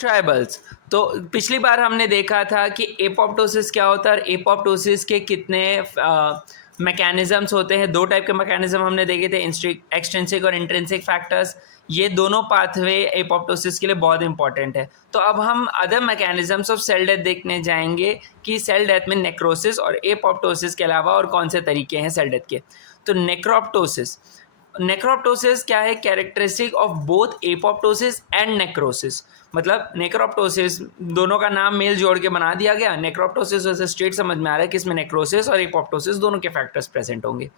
Tribals. तो पिछली बार हमने देखा था कि एपोप्टोसिस क्या होता है और एपोप्टोसिस के कितने मैकेनिज्म्स होते हैं। दो टाइप के मैकेनिज्म हमने देखे थे, एक्सट्रिंसिक और इंट्रिंसिक फैक्टर्स। ये दोनों पाथवे एपोप्टोसिस के लिए बहुत इंपॉर्टेंट है। तो अब हम other mechanisms of cell death देखने जाएंगे कि सेल डेथ में नेक्रोसिस और एपोप्टोसिस के अलावा और कौन से तरीके हैं सेल डेथ के। तो नेक्रोप्टोसिस क्या है? Characteristic of both apoptosis and necrosis. मतलब नेक्रोप्टोसिस दोनों का नाम मेल जोड़ के बना दिया गया। नेक्रोप्टोसिस वैसे स्ट्रेट समझ में आ रहा है कि इसमें नेक्रोसिस और एपोप्टोसिस दोनों के फैक्टर्स प्रेजेंट होंगे।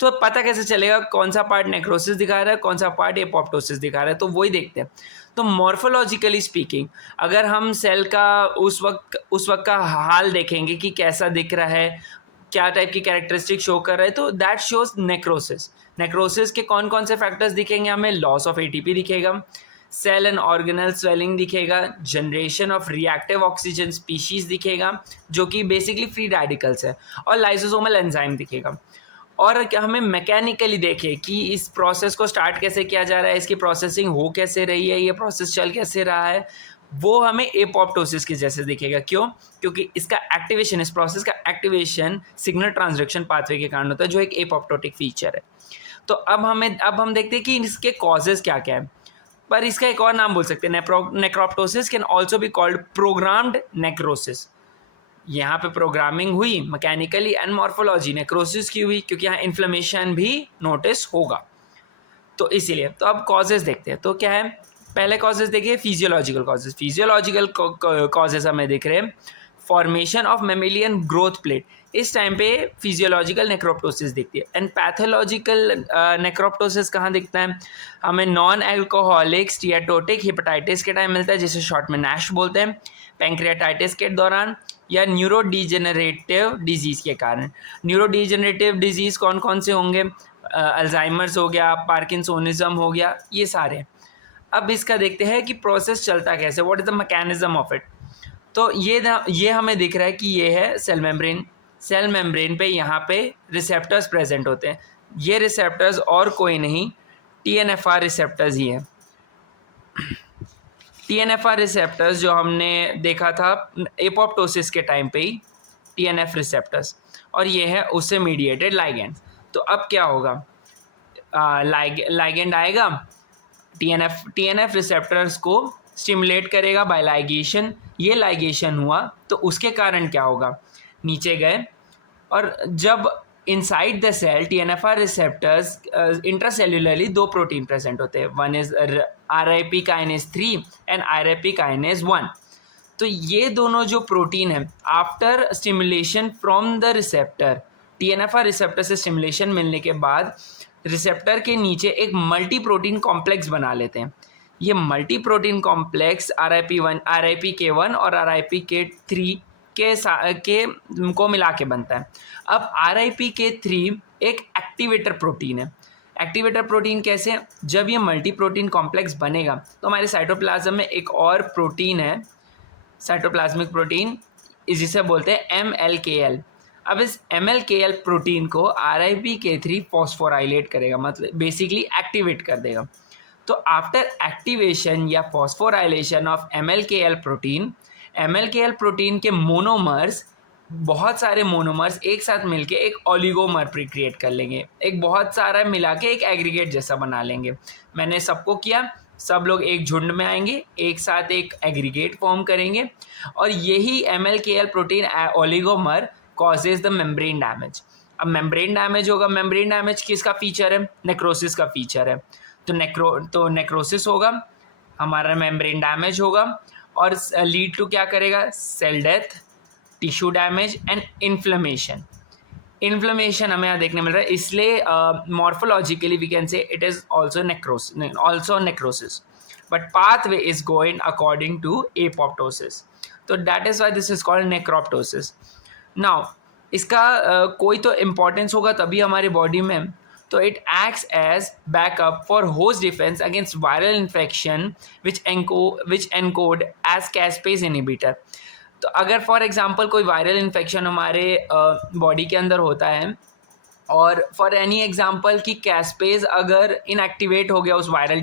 तो पता कैसे चलेगा कौन सा पार्ट नेक्रोसिस दिखा रहा है, कौन सा पार्ट एपोप्टोसिस दिखा रहा है? तो वही देखते हैं। तो मॉर्फोलॉजिकली स्पीकिंग, अगर हम सेल का उस वक्त का हाल देखेंगे कि कैसा दिख रहा है, क्या टाइप की कैरेक्टरिस्टिक शो कर रहे हैं, तो दैट शोज नेक्रोसिस के कौन कौन से फैक्टर्स दिखेंगे हमें? लॉस ऑफ एटीपी दिखेगा, सेल एंड ऑर्गेनल स्वेलिंग दिखेगा, generation of reactive oxygen species दिखेगा जो कि बेसिकली फ्री रेडिकल्स है, और लाइसोसोमल एंजाइम दिखेगा। और क्या हमें मैकेनिकली देखे कि इस प्रोसेस को स्टार्ट कैसे किया जा रहा है, इसकी प्रोसेसिंग हो कैसे रही है, ये प्रोसेस चल कैसे रहा है, वो हमें एपोप्टोसिस के जैसे दिखेगा। क्यों? क्योंकि इसका एक्टिवेशन, इस प्रोसेस का एक्टिवेशन सिग्नल ट्रांसडक्शन पाथवे के कारण होता है, जो एक एपोप्टोटिक फीचर है। तो अब हम देखते हैं कि इसके कॉजेज क्या क्या है। पर इसका एक और नाम बोल सकते हैं, necroptosis can also be called programmed necrosis. यहाँ पे प्रोग्रामिंग हुई मैकेनिकली एंड मॉर्फोलॉजी, नेक्रोसिस की हुई क्योंकि यहाँ इन्फ्लेमेशन भी नोटिस होगा। तो इसीलिए तो अब कॉजेज देखते हैं। तो क्या है? पहले कॉजेज देखिए, फिजियोलॉजिकल कॉजेज हमें दिख रहे हैं। Formation of mammalian growth plate, इस टाइम पे फिजियोलॉजिकल नेक्रोप्टोसिस दिखती है। एंड पैथोलॉजिकल नेक्रोप्टोसिस कहाँ दिखता है? हमें नॉन एल्कोहलिक स्टीएटोटिक हिपेटाइटिस के टाइम मिलता है, जिसे शॉर्ट में नैश बोलते हैं, पैंक्रियाटाइटिस के दौरान, या न्यूरोडीजेनरेटिव डिजीज़ के कारण। न्यूरोडीजेनरेटिव डिजीज़ कौन कौन से होंगे? अल्जाइमर्स हो गया, पार्किंसोनिज्म हो गया, ये सारे। अब इसका देखते हैं कि प्रोसेस चलता कैसे, what is the mechanism of it. तो ये हमें दिख रहा है कि ये है सेल मेम्ब्रेन पे यहाँ पे रिसेप्टर्स प्रेजेंट होते हैं। ये रिसेप्टर्स और कोई नहीं, TNFR रिसेप्टर्स ही हैं। TNFR रिसेप्टर्स जो हमने देखा था एपोप्टोसिस के टाइम पे ही, TNF रिसेप्टर्स, और ये है उससे मीडिएटेड लाइगेंड। तो अब क्या होगा? लाइगेंड आएगा, TNF रिसेप्टर्स को स्टिमुलेट करेगा बाय लाइगेशन। ये लाइगेशन हुआ तो उसके कारण क्या होगा? नीचे गए, और जब inside the cell TNFR receptors intracellularly दो प्रोटीन प्रेजेंट होते हैं, one is RIP kinase 3 and RIP kinase 1। तो ये दोनों जो प्रोटीन है, after stimulation from the receptor, TNFR receptor से स्टिमुलेशन मिलने के बाद रिसेप्टर के नीचे एक मल्टी प्रोटीन कॉम्प्लेक्स बना लेते हैं। ये मल्टी प्रोटीन कॉम्प्लेक्स RIPK1 और RIPK3 के को मिला के बनता है। अब RIPK3 एक एक्टिवेटर प्रोटीन है। एक्टिवेटर प्रोटीन कैसे? जब ये मल्टी प्रोटीन कॉम्प्लेक्स बनेगा तो हमारे साइटोप्लाज्म में एक और प्रोटीन है, साइटोप्लाज्मिक प्रोटीन, जिसे बोलते हैं MLKL। अब इस MLKL प्रोटीन को RIPK3 फॉस्फोराइलेट करेगा, मतलब बेसिकली एक्टिवेट कर देगा। तो आफ्टर एक्टिवेशन या फॉस्फोराइलेशन ऑफ MLKL प्रोटीन के मोनोमर्स, बहुत सारे मोनोमर्स एक साथ मिलके एक ओलिगोमर क्रिएट कर लेंगे, एक बहुत सारा मिला के एक एग्रीगेट जैसा बना लेंगे। मैंने सबको किया, सब लोग एक झुंड में आएंगे, एक साथ एक एग्रीगेट फॉर्म करेंगे, और यही MLKL protein oligomer causes the membrane damage. अब मेम्ब्रेन डैमेज होगा, मेम्ब्रेन डैमेज किसका फीचर है? नेक्रोसिस का फीचर है। तो नेक्रोसिस होगा, हमारा मेम्ब्रेन डैमेज होगा, और लीड टू क्या करेगा? Cell death, tissue damage and inflammation हमें यहाँ देखने मिल रहा है। इसलिए morphologically we can say it is also necrosis, but pathway is going according to apoptosis. तो that is why this is called necroptosis. Now इसका कोई तो इम्पोर्टेंस होगा तभी हमारी बॉडी में। तो it acts as backup for host defense against viral infection which encode as caspase inhibitor. तो अगर फॉर एग्जांपल कोई वायरल इन्फेक्शन हमारे बॉडी के अंदर होता है, और फॉर एनी एग्जांपल कि कैस्पेज अगर इनएक्टिवेट हो गया उस वायरल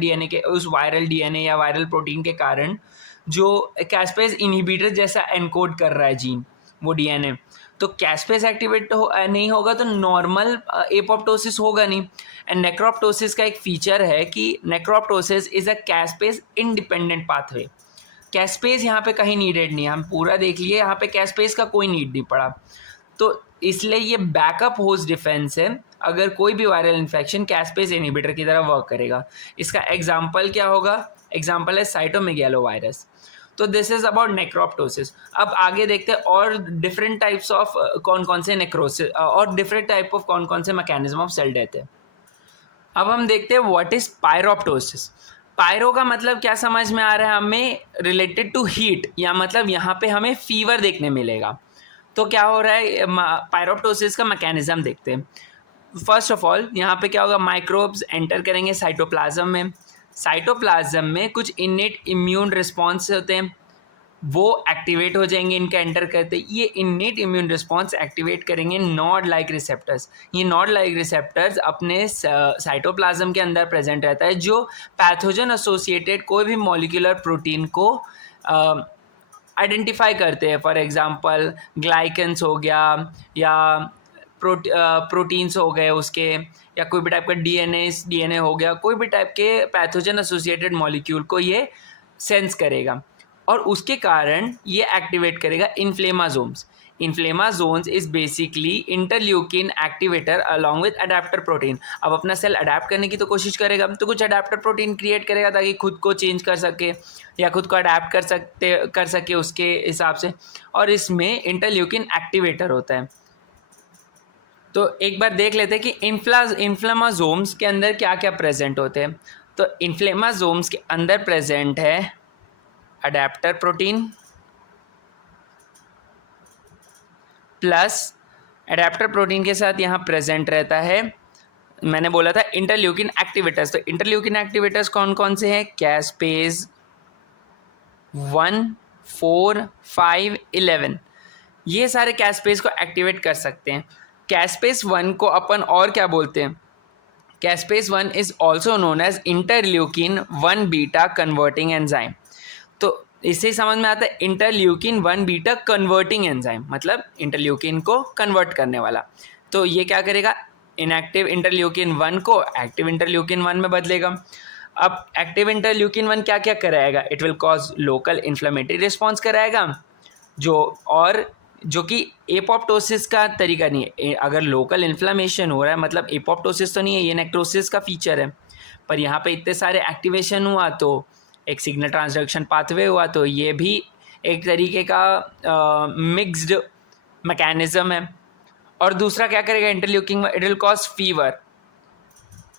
डीएनए या वायरल प्रोटीन के कारण, जो कैस्पेज इनहिबिटर जैसा एनकोड कर रहा है जीन, वो डीएनए। तो कैस्पेज एक्टिवेट नहीं होगा तो नॉर्मल एपोप्टोसिस होगा नहीं। एंड नेक्रोप्टोसिस का एक फीचर है कि necroptosis is a caspase independent pathway. Caspase यहाँ पे कहीं नीडेड नहीं है, हम पूरा देख लिए, यहाँ पे कैस्पेज का कोई नीड नहीं पड़ा। तो इसलिए ये बैकअप होस्ट डिफेंस है, अगर कोई भी वायरल इन्फेक्शन कैस्पेज इनहिबिटर की तरह वर्क करेगा। इसका एग्जाम्पल क्या होगा? एग्जाम्पल है साइटोमेगैलो वायरस। तो दिस इज अबाउट नेक्रोप्टोसिस। अब आगे देखते हैं और डिफरेंट टाइप्स ऑफ कौन कौन से नेक्रोसिस और डिफरेंट टाइप ऑफ कौन कौन से मैकेनिज्म ऑफ सेल डेथ है। अब हम देखते हैं व्हाट इज पायरोप्टोसिस। पायरो का मतलब क्या समझ में आ रहा है हमें? रिलेटेड टू हीट, या मतलब यहाँ पे हमें फीवर देखने मिलेगा। तो क्या हो रहा है, पायरोप्टोसिस का मैकेनिज्म देखते हैं। फर्स्ट ऑफ ऑल यहाँ पे क्या होगा, माइक्रोब्स एंटर करेंगे साइटोप्लाज्म में। साइटोप्लाज्म में कुछ इनेट इम्यून रिस्पॉन्स होते हैं, वो एक्टिवेट हो जाएंगे इनका एंटर करते। ये इनेट इम्यून रिस्पॉन्स एक्टिवेट करेंगे नॉड लाइक रिसेप्टर्स। ये नॉड लाइक रिसेप्टर्स अपने साइटोप्लाज्म के अंदर प्रेजेंट रहता है, जो पैथोजन एसोसिएटेड कोई भी मॉलिक्यूलर प्रोटीन को आइडेंटिफाई करते हैं। फॉर एग्जांपल ग्लाइकन्स हो गया, या प्रोटीन्स हो गए उसके, या कोई भी टाइप का डीएनए हो गया, कोई भी टाइप के पैथोजन एसोसिएटेड मॉलिक्यूल को ये सेंस करेगा, और उसके कारण ये एक्टिवेट करेगा inflammasomes. Inflammasomes is basically interleukin activator along with adapter protein. अब अपना सेल अडेप्ट करने की तो कोशिश करेगा, तो कुछ अडेप्टर प्रोटीन क्रिएट करेगा ताकि खुद को चेंज कर सके या खुद को अडेप्ट कर सके उसके हिसाब से, और इसमें इंटरल्यूकिन एक्टिवेटर होता है। तो एक बार देख लेते हैं कि इन्फ्लेमासोम्स के अंदर क्या क्या प्रेजेंट होते हैं। तो इन्फ्लेमासोम्स के अंदर प्रेजेंट है adapter protein plus adapter protein के साथ यहाँ प्रेजेंट रहता है, मैंने बोला था इंटरल्यूकिन एक्टिवेटर्स। तो इंटरल्यूकिन एक्टिवेटर्स कौन कौन से हैं? कैस्पेज 1, 4, 5, 11, ये सारे कैस्पेज को एक्टिवेट कर सकते हैं। कैस्पेज 1 को अपन और क्या बोलते हैं? Caspase 1 is also known as interleukin 1 beta converting enzyme. तो इससे ही समझ में आता है इंटरल्यूकिन 1 बीटा कन्वर्टिंग एंजाइम, मतलब इंटरल्यूकिन को कन्वर्ट करने वाला। तो ये क्या करेगा, इनएक्टिव इंटरल्यूकिन 1 को एक्टिव इंटरल्यूकिन 1 में बदलेगा। अब एक्टिव इंटरल्यूकिन 1 क्या क्या कराएगा? It will cause local inflammatory response कराएगा, जो कि एपोप्टोसिस का तरीका नहीं है। अगर लोकल इन्फ्लेमेशन हो रहा है मतलब एपोप्टोसिस तो नहीं है, ये नेक्रोसिस का फीचर है। पर यहाँ पे इतने सारे एक्टिवेशन हुआ तो एक सिग्नल ट्रांसडक्शन पाथवे हुआ, तो ये भी एक तरीके का मिक्स्ड मैकेनिज्म है। और दूसरा क्या करेगा interleukin, it will cause fever.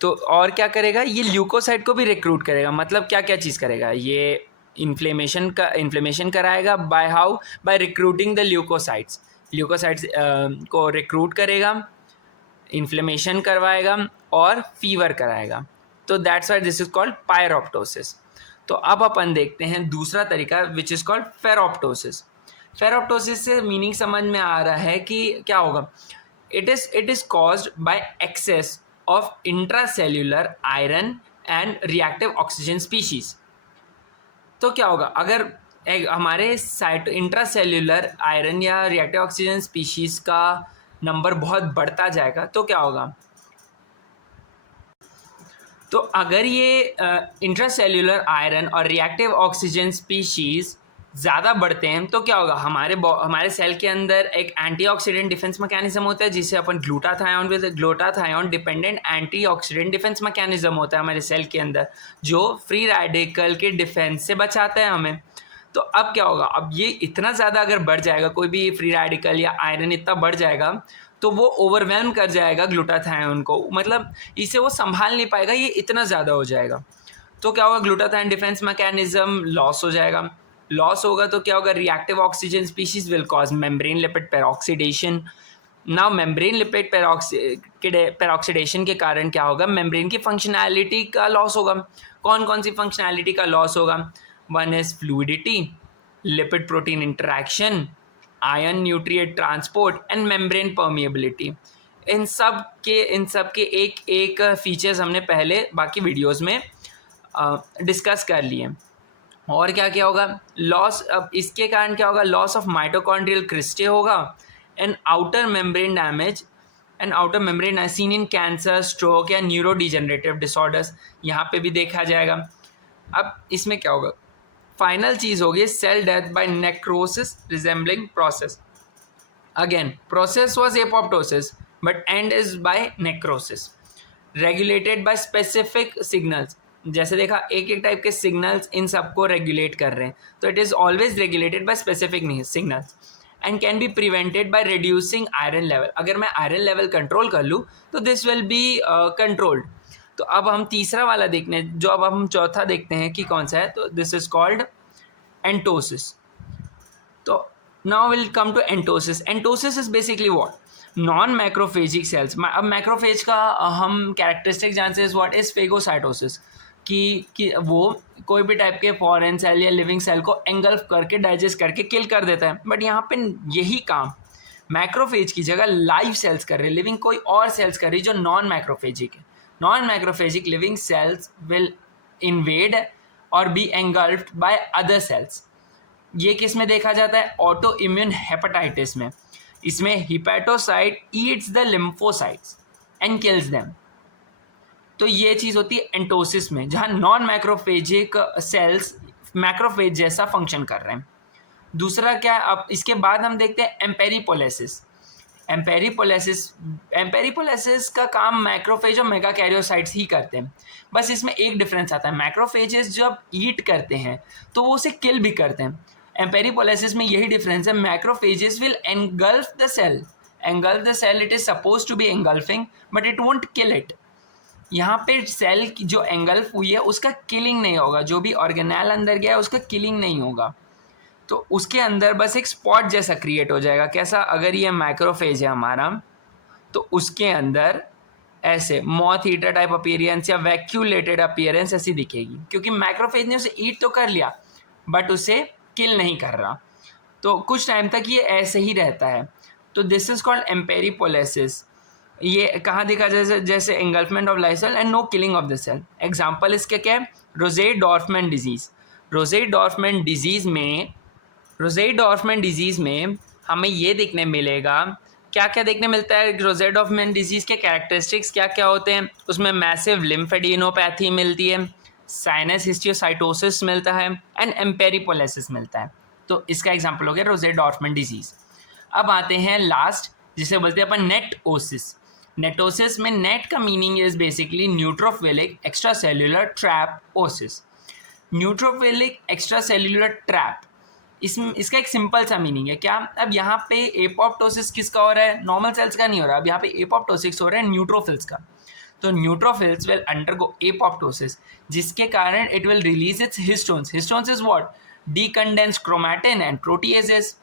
तो और क्या करेगा, ये ल्यूकोसाइट को भी रिक्रूट करेगा। मतलब क्या क्या चीज़ करेगा, ये इन्फ्लेमेशन कराएगा बाय रिक्रूटिंग द ल्यूकोसाइट्स को रिक्रूट करेगा, इन्फ्लेमेशन करवाएगा और फीवर कराएगा। तो that's why this is called pyroptosis. तो अब अपन देखते हैं दूसरा तरीका which is called ferroptosis. Ferroptosis से मीनिंग समझ में आ रहा है कि क्या होगा, it is caused by excess of intracellular iron and reactive oxygen species. तो क्या होगा, अगर हमारे इंट्रासेल्यूलर आयरन या रिएक्टिव ऑक्सीजन स्पीशीज का नंबर बहुत बढ़ता जाएगा तो क्या होगा, तो अगर ये इंट्रासेल्यूलर आयरन और रिएक्टिव ऑक्सीजन स्पीशीज ज़्यादा बढ़ते हैं तो क्या होगा, हमारे सेल के अंदर एक एंटीऑक्सीडेंट डिफेंस मैकेनिज्म होता है जिसे अपन glutathione dependent antioxidant defence mechanism होता है हमारे सेल के अंदर, जो फ्री रेडिकल के डिफेंस से बचाता है हमें। तो अब क्या होगा, अब ये इतना ज़्यादा अगर बढ़ जाएगा, कोई भी फ्री रेडिकल या आयरन इतना बढ़ जाएगा तो वो ओवरवेल्म कर जाएगा ग्लूटाथायोन को, मतलब इसे वो संभाल नहीं पाएगा, ये इतना ज़्यादा हो जाएगा। तो क्या होगा, ग्लूटाथायोन डिफेंस मैकेनिज्म लॉस हो जाएगा। लॉस होगा तो क्या होगा, reactive oxygen species will cause membrane lipid peroxidation. Now membrane lipid peroxidation के कारण क्या होगा, मेम्ब्रेन की फंक्शनैलिटी का लॉस होगा। कौन कौन सी फंक्शनैलिटी का लॉस होगा, one is fluidity, lipid protein interaction, ion nutrient transport and membrane permeability. इन सब के एक एक फीचर्स हमने पहले बाकी वीडियोस में डिस्कस कर लिए। और क्या क्या होगा, लॉस, अब इसके कारण क्या होगा, लॉस ऑफ माइटोकॉन्ड्रियल क्रिस्टे होगा, and outer membrane damage, and outer membrane seen in cancer, stroke या न्यूरो डिजेनरेटिव डिसऑर्डर्स, यहाँ पे भी देखा जाएगा। अब इसमें क्या होगा, फाइनल चीज होगी cell death by necrosis resembling process. Again process was apoptosis but end is by necrosis, regulated by specific signals. जैसे देखा एक एक टाइप के सिग्नल्स इन सबको रेगुलेट कर रहे हैं, तो it is always regulated by specific signals and can be prevented by reducing iron level. अगर मैं आयरन लेवल कंट्रोल कर लूँ तो दिस विल बी कंट्रोल्ड। तो अब हम तीसरा वाला देखने, जो अब हम चौथा देखते हैं कि कौन सा है, तो दिस इज कॉल्ड एंटोसिस। तो now we'll come to entosis. Entosis is basically what? Non-macrophagic cells. अब मैक्रोफेज का हम कैरेक्टरिस्टिक जानते हैं, व्हाट इज फेगोसाइटोसिस, कि वो कोई भी टाइप के फॉरेन सेल या लिविंग सेल को एंगल्फ करके डाइजेस्ट करके किल कर देता है। बट यहाँ पे यही काम मैक्रोफेज की जगह लाइव सेल्स कर रहे हैं, लिविंग कोई और सेल्स कर रही जो नॉन मैक्रोफेजिक है। Non macrophagic living cells will invade और be engulfed by other cells. ये किस में देखा जाता है, ऑटो इम्यून हेपेटाइटिस में। इसमें hepatocyte eats the lymphocytes and kills them. तो ये चीज़ होती है एंटोसिस में, जहाँ नॉन मैक्रोफेजिक सेल्स मैक्रोफेज जैसा फंक्शन कर रहे हैं। दूसरा क्या, अब इसके बाद हम देखते हैं एम्पेरीपोलेसिस। एम्पेरीपोलेसिस का काम मैक्रोफेज और मेगाकैरियोसाइट्स ही करते हैं, बस इसमें एक डिफरेंस आता है, मैक्रोफेजेस जब ईट करते हैं तो वो उसे किल भी करते हैं। एम्पेरीपोलेसिस में यही डिफरेंस है, macrophages will engulf the cell, it is suppose to be engulfing but it won't kill it. यहाँ पे सेल जो एंगल्फ हुई है उसका किलिंग नहीं होगा, जो भी ऑर्गेनेल अंदर गया है उसका किलिंग नहीं होगा, तो उसके अंदर बस एक स्पॉट जैसा क्रिएट हो जाएगा। कैसा, अगर ये मैक्रोफेज है हमारा तो उसके अंदर ऐसे मॉथ ईटर टाइप अपीयरेंस या वैक्यूलेटेड अपीयरेंस ऐसी दिखेगी, क्योंकि मैक्रोफेज ने उसे ईट तो कर लिया बट उसे किल नहीं कर रहा, तो कुछ टाइम तक ये ऐसे ही रहता है। तो दिस इज कॉल्ड एम्पेरीपोलेसिस। ये कहाँ देखा जाए, जैसे engulfment of live cell and no killing of the cell. Example इसके क्या है, रोज़े-डॉर्फमैन डिजीज़। रोज़े-डॉर्फमैन डिजीज़ में हमें ये देखने मिलेगा, क्या क्या देखने मिलता है रोज़े-डॉर्फमैन डिजीज़ के कैरेक्टरिस्टिक्स क्या क्या होते हैं। उसमें मैसिव लिम्फेडिनोपैथी मिलती है, साइनस हिस्टियोसाइटोसिस मिलता है एंड एम्पेरीपोलेसिस मिलता है। तो इसका एग्जांपल हो गया रोज़े-डॉर्फमैन डिजीज़। अब आते हैं लास्ट, जिसे बोलते हैं अपन नेटोसिस। नेटोसिस में नेट का meaning is basically neutrophilic extra cellular trap Oasis. Neutrophilic extra cellular trap, इसका एक सिंपल सा मीनिंग है क्या, अब यहाँ पे एपोप्टोसिस किसका हो रहा है, नॉर्मल सेल्स का नहीं हो रहा, अब यहाँ पे एपोप्टोसिस हो रहा है न्यूट्रोफिल्स का। तो न्यूट्रोफिल्स विल अंडरगो एपोप्टोसिस, जिसके कारण it will release its histones. Histones is what, decondensed chromatin and proteases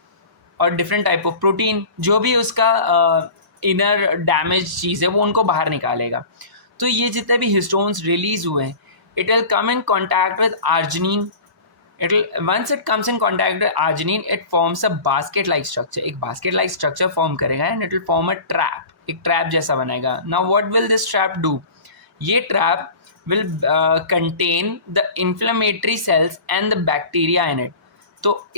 और डिफरेंट टाइप ऑफ प्रोटीन, जो भी उसका इनर डैमेज चीज़ है वो उनको बाहर निकालेगा। तो ये जितने भी हिस्टोन्स रिलीज हुए हैं, it will come in contact with arginine. Once it comes in contact with arginine, it forms a basket-like structure. एक basket-like structure form करेगा and it will form a trap. एक trap जैसा बनाएगा. Now what will this trap do? ये trap will contain the inflammatory cells and the bacteria in it. तो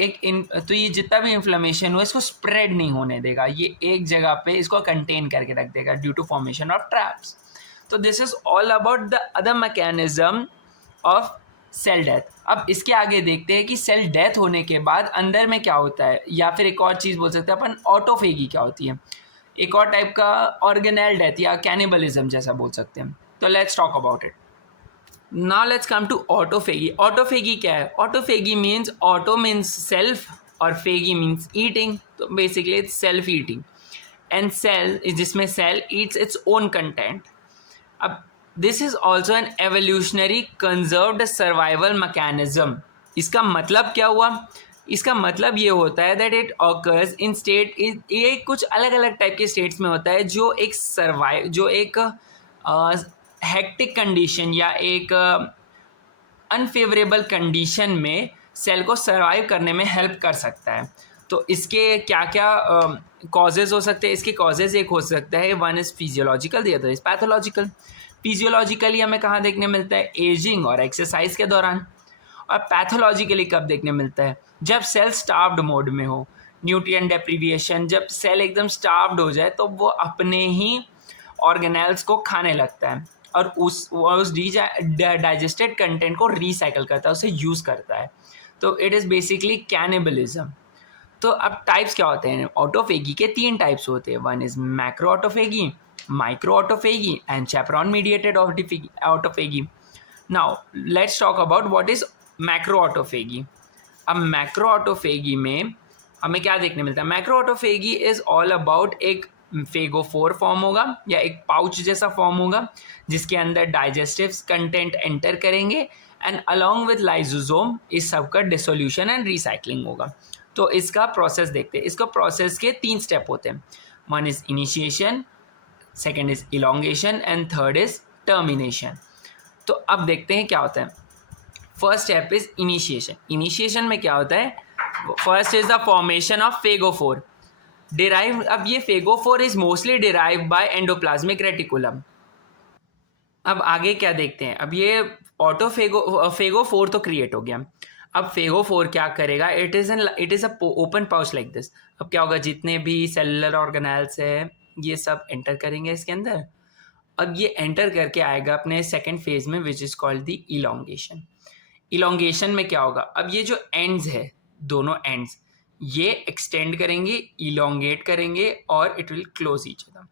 ये जितना भी इन्फ्लेमेशन हुआ इसको स्प्रेड नहीं होने देगा, ये एक जगह पे इसको कंटेन करके रख देगा due to formation of traps. तो this is all about the other mechanism of cell death. अब इसके आगे देखते हैं कि सेल डेथ होने के बाद अंदर में क्या होता है, या फिर एक और चीज़ बोल सकते हैं अपन ऑटोफेगी क्या होती है, एक और टाइप का ऑर्गेनेल डेथ या कैनिबलिज्म जैसा बोल सकते हैं। तो let's talk about it. Now let's come to autophagy. Autophagy क्या है, autophagy means, auto means self और फेगी मीन्स ईटिंग, तो basically it's self eating and cell जिसमें cell eats its own content. अब this is also an evolutionary conserved survival mechanism. इसका मतलब क्या हुआ, इसका मतलब ये होता है that it occurs in state, ये कुछ अलग अलग टाइप के स्टेट्स में होता है जो एक हेक्टिक कंडीशन या एक अनफेवरेबल कंडीशन में सेल को सर्वाइव करने में हेल्प कर सकता है। तो इसके क्या क्या कॉजेज हो सकते हैं, इसके कॉजेज एक हो सकता है, one is physiological, the other is pathological. Physiologically हमें कहाँ देखने मिलता है, एजिंग और एक्सरसाइज के दौरान, और पैथोलॉजिकली कब देखने मिलता है, जब सेल स्टार्व्ड मोड में हो, न्यूट्रिएंट डेप्रीविएशन, जब सेल एकदम स्टार्व्ड हो जाए तो वो अपने ही ऑर्गेनेल्स को खाने लगता है और उस डाइजेस्टेड कंटेंट को रिसाइकल करता है, उसे यूज़ करता है। तो इट इज़ बेसिकली कैनिबलिज्म। तो अब टाइप्स क्या होते हैं, ऑटोफेगी के 3 टाइप्स होते हैं, one is macro autophagy, micro autophagy and chaperone mediated autophagy. Now let's talk about what is macro autophagy. अब मैक्रो ऑटोफेगी में हमें क्या देखने मिलता है, macro autophagy is all about एक फेगोफोर फॉर्म होगा या एक पाउच जैसा फॉर्म होगा जिसके अंदर डाइजेस्टिव कंटेंट एंटर करेंगे एंड अलॉन्ग विद लाइजोसोम इस सब का डिसोल्यूशन एंड रिसाइकलिंग होगा। तो इसका प्रोसेस देखते हैं। इसका प्रोसेस के 3 स्टेप होते हैं, one is initiation, second is elongation and third is termination. तो अब देखते हैं क्या होता है। First step is initiation. Initiation में क्या होता है, first is the formation of phagophore derive. अब ये phagophore is mostly derive by endoplasmic reticulum. अब आगे क्या देखते हैं, अब ये फेगोफोर तो क्रिएट हो गया। अब फेगोफोर क्या करेगा, it is a open pouch like this. अब क्या होगा, जितने भी सेलुलर ऑर्गेनेल्स है ये सब एंटर करेंगे इसके अंदर। अब ये एंटर करके आएगा अपने सेकेंड फेज में which is called the elongation. Elongation में क्या होगा, अब ये जो एंड्स है, दोनों एंड्स ये एक्सटेंड करेंगे, इलोंगेट करेंगे और it will close each other.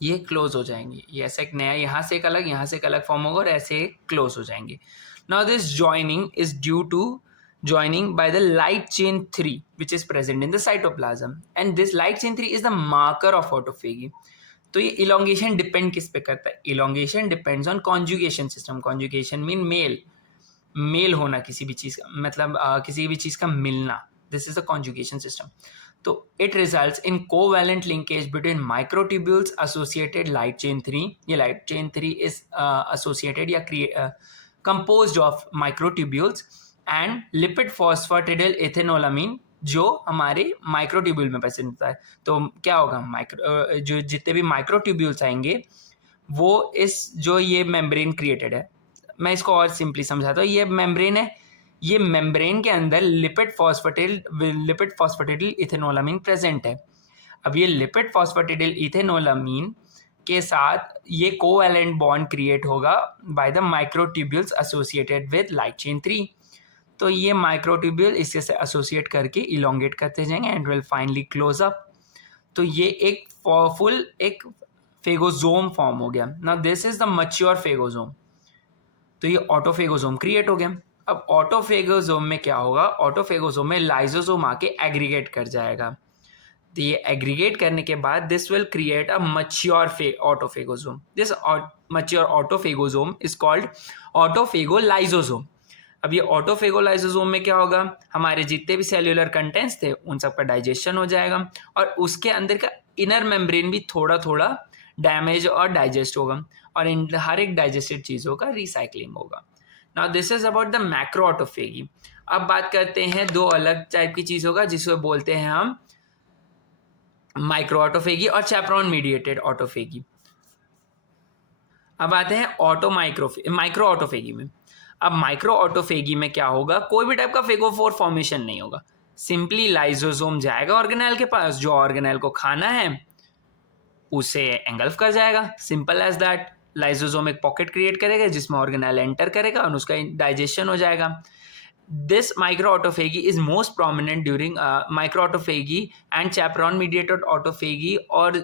ये क्लोज हो जाएंगे, ये ऐसा एक नया यहाँ से एक अलग फॉर्म होगा और ऐसे क्लोज हो जाएंगे। Now this joining is due to joining by the light chain 3 which is present in the cytoplasm and this light chain 3 is the marker of autophagy। तो ये elongation डिपेंड किस पे करता है, elongation depends on conjugation system. Conjugation mean मेल होना किसी भी चीज़ का, मतलब किसी भी चीज़ का मिलना, this is the conjugation system. तो it results in covalent linkage between microtubules associated light chain 3। ये लाइट चेन 3 इज एसोसिएटेड या composed of microtubules and lipid phosphatidyl ethanolamine जो हमारे माइक्रोट्यूब्यूल में प्रेजेंट होता है। तो क्या होगा, जो जितने भी माइक्रोट्यूब्यूल्स आएंगे वो इस जो ये मेम्ब्रेन क्रिएटेड है, मैं इसको और सिंपली समझाता हूँ। ये मेम्ब्रेन है, ये मेम्ब्रेन के अंदर लिपिड फॉस्फेटिडिल इथेनोलामीन प्रेजेंट है। अब ये लिपिड फॉस्फेटिडिल इथेनोलामीन के साथ ये कोवैलेंट बॉन्ड क्रिएट होगा by the microtubules associated with light chain 3। तो ये माइक्रोट्यूब्यूल इसके से एसोसिएट करके इलोंगेट करते जाएंगे and will finally close up. तो ये एक फुल एक फेगोजोम फॉर्म हो गया। Now this is the mature phagosome. तो ये ऑटोफेगोजोम क्रिएट हो गया। अब ऑटोफेगोजोम में क्या होगा, ऑटोफेगोजोम में लाइजोसोम आके एग्रीगेट कर जाएगा। तो ये एग्रीगेट करने के बाद this will create a mature autophagosome. This mature autophagosome is called autophagolysosome. अब ये ऑटोफेगोलाइजोसोम में क्या होगा, हमारे जितने भी सेल्यूलर कंटेंट्स थे उन सब का डाइजेशन हो जाएगा और उसके अंदर का इनर मेम्ब्रेन भी थोड़ा थोड़ा डैमेज और डाइजेस्ट होगा और इन हर एक डाइजेस्टेड चीज़ों का रिसाइकलिंग होगा। Now this is about the macro autophagy. अब बात करते हैं दो अलग टाइप की चीज़ों का जिसको बोलते हैं हम माइक्रो ऑटोफेगी और चैपरॉन मीडिएटेड ऑटोफेगी। अब आते हैं माइक्रो ऑटोफेगी में। अब माइक्रो ऑटोफेगी में क्या होगा, कोई भी टाइप का फेगोफोर फॉर्मेशन नहीं होगा, सिंपली लाइजोसोम जाएगा ऑर्गेनेल के पास, जो ऑर्गेनेल को खाना है उसे एंगल्फ कर जाएगा, सिंपल एज दैट। लाइजोसोम एक पॉकेट क्रिएट करेगा जिसमें ऑर्गेनेल एंटर करेगा और उसका डाइजेशन हो जाएगा। This micro autophagy is most prominent during micro autophagy and chaperone mediated autophagy और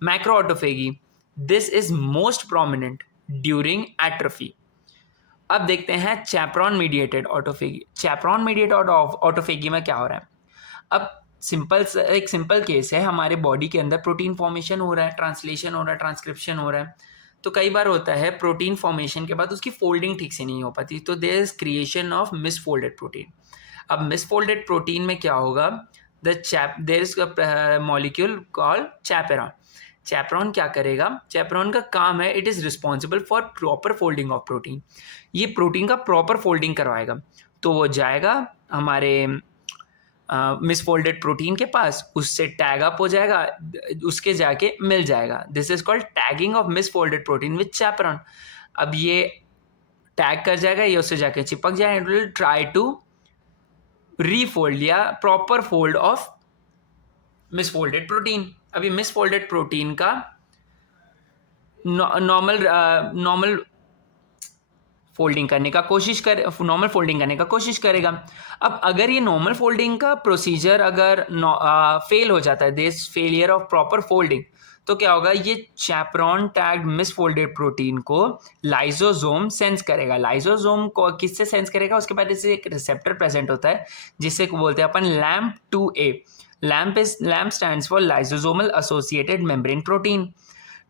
macro autophagy. This is most prominent during atrophy. अब देखते हैं chaperone mediated autophagy. Chaperone mediated autophagy में क्या हो रहा है, अब एक सिंपल केस है, हमारे बॉडी के अंदर प्रोटीन फॉर्मेशन हो रहा है, ट्रांसलेशन हो रहा है, ट्रांसक्रिप्शन हो रहा है। तो कई बार होता है प्रोटीन फॉर्मेशन के बाद उसकी फोल्डिंग ठीक से नहीं हो पाती, तो there is creation of misfolded protein. अब मिसफोल्डेड प्रोटीन में क्या होगा, there is molecule called chaperone. Chaperone क्या करेगा, चैपरॉन का काम है, it is responsible for proper folding of protein. ये प्रोटीन का प्रॉपर फोल्डिंग करवाएगा। तो वो जाएगा हमारे मिसफोल्डेड प्रोटीन के पास, उससे टैग अप हो जाएगा, उसके जाके मिल जाएगा। This is called tagging of misfolded protein with chaperone. अब ये टैग कर जाएगा, ये उससे जाके चिपक जाएगा, इट विल ट्राई टू रीफोल्ड या proper fold of misfolded protein. अभी मिसफोल्डेड प्रोटीन का नॉर्मल फोल्डिंग करने का कोशिश करेगा। अब अगर ये नॉर्मल फोल्डिंग का प्रोसीजर अगर फेल हो जाता है, this failure of proper folding, तो क्या होगा, ये चैपरॉन टैग्ड मिसफोल्डेड प्रोटीन को लाइसोसोम सेंस करेगा। लाइसोसोम को किससे सेंस करेगा, उसके बाद इससे एक रिसेप्टर प्रेजेंट होता है जिसे बोलते हैं अपन LAMP2A। Lamp stands for lysosomal associated membrane protein.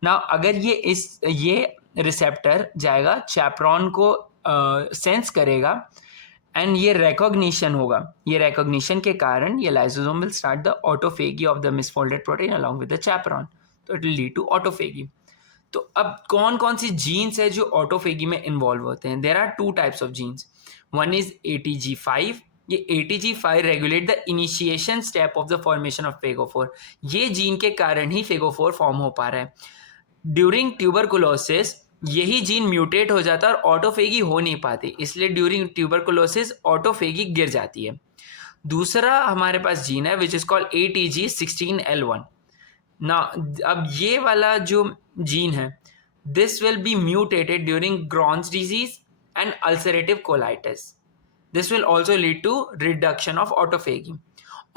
ना अगर ये रिसेप्टर जाएगा, चैपरॉन को सेंस करेगा एंड ये रिकॉग्निशन होगा। ये रिकॉग्निशन के कारण ये lysosome will start the autophagy of the misfolded protein along with the chaperone, तो it will lead to autophagy. तो अब कौन कौन सी जीन्स है जो ऑटोफेगी में इन्वॉल्व होते हैं? There are 2 types of genes. One is ATG5। ये ATG5 regulate the initiation step of the formation of phagophore. ये जीन के कारण ही फेगोफोर फॉर्म हो पा रहा है। ड्यूरिंग ट्यूबरकुलोसिस यही जीन म्यूटेट हो जाता है और ऑटोफेगी हो नहीं पाती, इसलिए ड्यूरिंग ट्यूबरकुलोसिस ऑटोफेगी गिर जाती है। दूसरा हमारे पास जीन है विच इज कॉल्ड ATG16L1 ना। अब ये वाला जो जीन है, this will be mutated during Crohn's disease and ulcerative colitis. This will also lead to reduction of autophagy.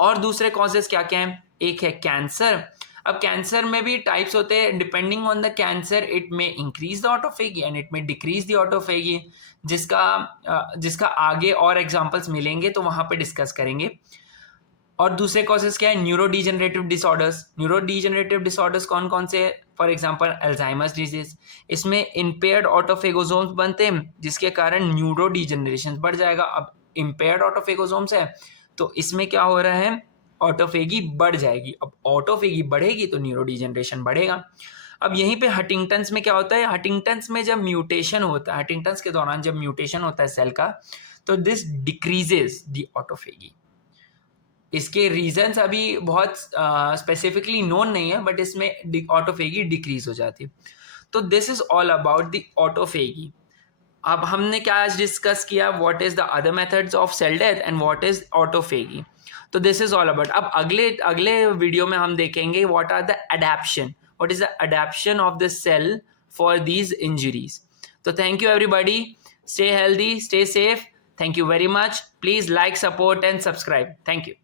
और दूसरे कॉजेज क्या क्या हैं? एक है कैंसर। अब कैंसर में भी टाइप्स होते हैं, depending on the cancer it may increase the autophagy and it may decrease the autophagy, जिसका आगे और एग्जांपल्स मिलेंगे तो वहां पे डिस्कस करेंगे। और दूसरे कॉजेस क्या है? Neurodegenerative disorders. न्यूरोडीजेनरेटिव डिसऑर्डर्स कौन कौन से? For example Alzheimer's disease. इसमें इम्पेयर्ड ऑटोफेगोसोम्स बनते हैं जिसके कारण न्यूरोडीजेनरेशन बढ़ जाएगा। अब इम्पेयर्ड ऑटोफेगोसोम्स है तो इसमें क्या हो रहा है, ऑटोफेगी बढ़ जाएगी। अब ऑटोफेगी बढ़ेगी तो न्यूरोडीजेनरेशन बढ़ेगा। अब यहीं पे हंटिंगटन्स में क्या होता है? हंटिंगटन्स में जब म्यूटेशन होता है, हंटिंगटन्स के दौरान जब म्यूटेशन होता है सेल का, तो दिस डिक्रीजेस द ऑटोफेगी। इसके रीजंस अभी बहुत स्पेसिफिकली नोन नहीं है, बट इसमें ऑटोफेगी डिक्रीज हो जाती है। तो this is all about the autophagy. अब हमने क्या आज डिस्कस किया? What is the other methods of cell death and what is autophagy. तो दिस इज ऑल अबाउट। अब अगले वीडियो में हम देखेंगे what are the adaptation, what is the adaptation of the cell for these injuries. तो thank you everybody, stay healthy, stay safe, thank you very much, please like, support and subscribe, thank you.